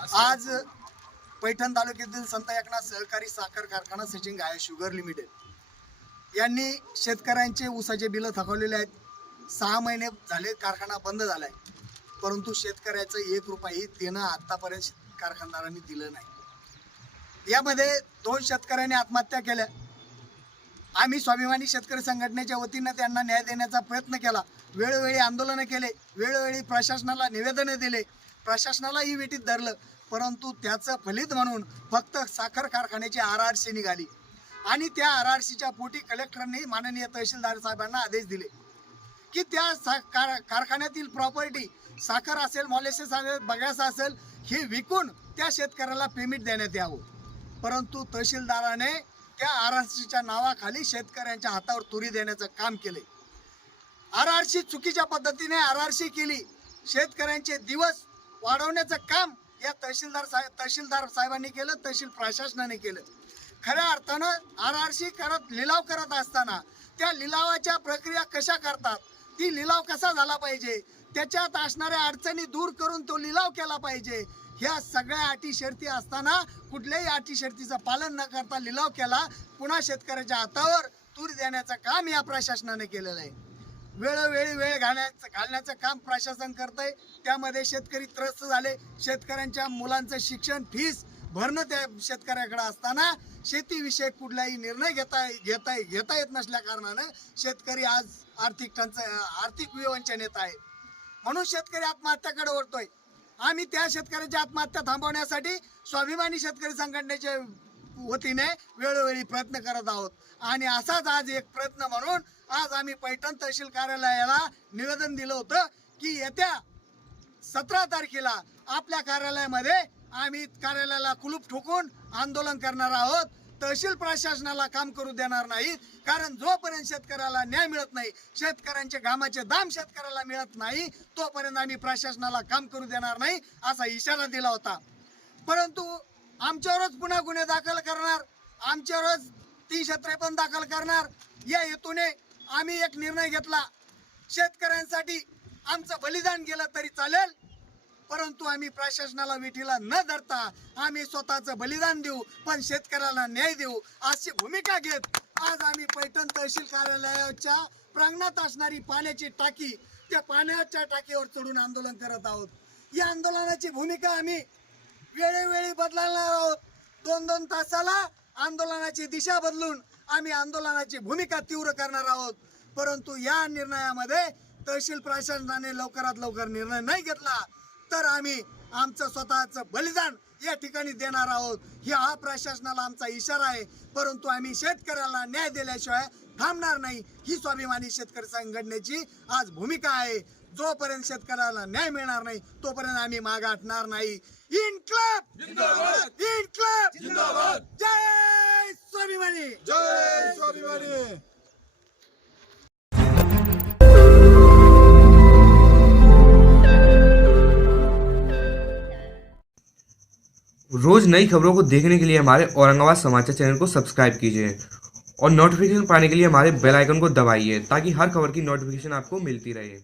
आज पैठण तालुक्यातील संत एकनाथ सहकारी साखर कारखाना सचिन गाय शुगर लिमिटेड यांनी शेतकऱ्यांचे ऊसाचे बिल थकवलेले आहेत. 6 महिने झाले कारखाना बंद झालाय, परंतु शेतकऱ्याचं 1 रुपयाही देणं आतापर्यंत कारखानदारांनी दिलं नाही. यामध्ये 2 शेतकऱ्यांनी आत्महत्या केल्या. आम्ही स्वाभिमानी शेतकरी संघटनेच्या वतीनं त्यांना न्याय देण्याचा प्रयत्न केला. वेळोवेळी आंदोलनं केले, वेळोवेळी प्रशासनाला निवेदने दिले, प्रशासनालाही वेटीत धरलं, परंतु त्याचं फलित म्हणून फक्त साखर कारखान्याची RRC निघाली आणि त्या RRCच्या पोटी कलेक्टरांनी माननीय तहसीलदार साहेबांना आदेश दिले की त्या कारखान्यातील प्रॉपर्टी साखर असेल, मॉलेसेस असेल, बगासा असेल हे विकून त्या शेतकऱ्याला पेमेंट देण्यात यावं. परंतु तहसीलदाराने त्या RRCच्या नावाखाली शेतकऱ्यांच्या हातावर तुरी देण्याचं काम केले. RRC चुकीच्या पद्धतीने RRC केली. शेतकऱ्यांचे दिवस वाढवण्याचं काम या तहसीलदार साहेबांनी केलं, तहसील प्रशासनाने केलं. खऱ्या अर्थानं RRC लिलाव करत असताना त्या लिलावाच्या प्रक्रिया कशा करतात, ती लिलाव कसा झाला पाहिजे, त्याच्यात असणाऱ्या अडचणी दूर करून तो लिलाव केला पाहिजे, ह्या सगळ्या अटी शर्ती असताना कुठल्याही अटी शर्तीचं पालन न करता लिलाव केला. पुन्हा शेतकऱ्याच्या हातावर तूर देण्याचं काम या प्रशासनाने केलेलं आहे. वेळोवेळी वेळ घालण्याचं काम प्रशासन करतंय. त्यामध्ये शेतकरी त्रस्त झाले. शेतकऱ्यांच्या मुलांचं शिक्षण फीस भरणं त्या शेतकऱ्याकडे असताना शेतीविषयक कुठलाही निर्णय घेता येत नसल्या कारणानं शेतकरी आज आर्थिक विवंचनेत आहे. म्हणून शेतकरी आत्महत्याकडे वळतोय. आम्ही त्या शेतकऱ्याची आत्महत्या थांबवण्यासाठी स्वाभिमानी शेतकरी संघटनेच्या वतीने वेळोवेळी प्रयत्न करत आहोत आणि असाच आज एक प्रयत्न म्हणून आज आम्ही पैठण तहसील कार्यालयाला निवेदन दिलं होतं की येत्या 17 तारखेला आपल्या कार्यालयामध्ये आम्ही कार्यालयाला कुलूप ठोकून आंदोलन करणार आहोत. तहसील प्रशासनाला काम करू देणार नाही, कारण जोपर्यंत शेतकऱ्याला न्याय मिळत नाही, शेतकऱ्यांचे घामाचे दाम शेतकऱ्याला मिळत नाही, तोपर्यंत आम्ही प्रशासनाला काम करू देणार नाही असा इशारा दिला होता. परंतु आमच्यावरच पुन्हा गुन्हे दाखल करणार, आमच्यावरच 353 दाखल करणार या हेतूने आम्ही एक निर्णय घेतला. शेतकऱ्यांसाठी आमचं बलिदान गेलं तरी चालेल, परंतु आम्ही प्रशासनाला विठीला न धरता आम्ही स्वतःचं बलिदान देऊ, पण शेतकऱ्याला न्याय देऊ अशी भूमिका घेत आज आम्ही पैठण तहसील कार्यालयाच्या प्रांगणात असणारी पाण्याची टाकी, त्या पाण्याच्या टाकीवर चढून आंदोलन करत आहोत. या आंदोलनाची भूमिका आम्ही वेळोवेळी बदलणार आहोत. 2-2 तासाला आंदोलनाची दिशा बदलून आम्ही आंदोलनाची भूमिका तीव्र करणार आहोत. परंतु या निर्णयामध्ये तहसील प्रशासनाने लवकरात लवकर निर्णय नाही घेतला तर आम्ही आमचं स्वतःचं बलिदान या ठिकाणी देणार आहोत. हा प्रशासनाला आमचा इशारा आहे. परंतु आम्ही शेतकऱ्याला न्याय दिल्याशिवाय थांबणार नाही, ही स्वाभिमानी शेतकरी संघटनेची आज भूमिका आहे. जोपर्यंत शेतकऱ्याला न्याय मिळणार नाही तोपर्यंत आम्ही मागे हटणार नाही. इन्क्लाब जिंदाबाद, इन्क्लाब जिंदाबाद, जय स्वाभिमानी, जय स्वाभिमानी. रोज नई खबरों को देखने के लिए हमारे औरंगाबाद समाचार चैनल को सब्सक्राइब कीजिए और नोटिफिकेशन पाने के लिए हमारे बेल आइकन को दबाइए ताकि हर खबर की नोटिफिकेशन आपको मिलती रहे.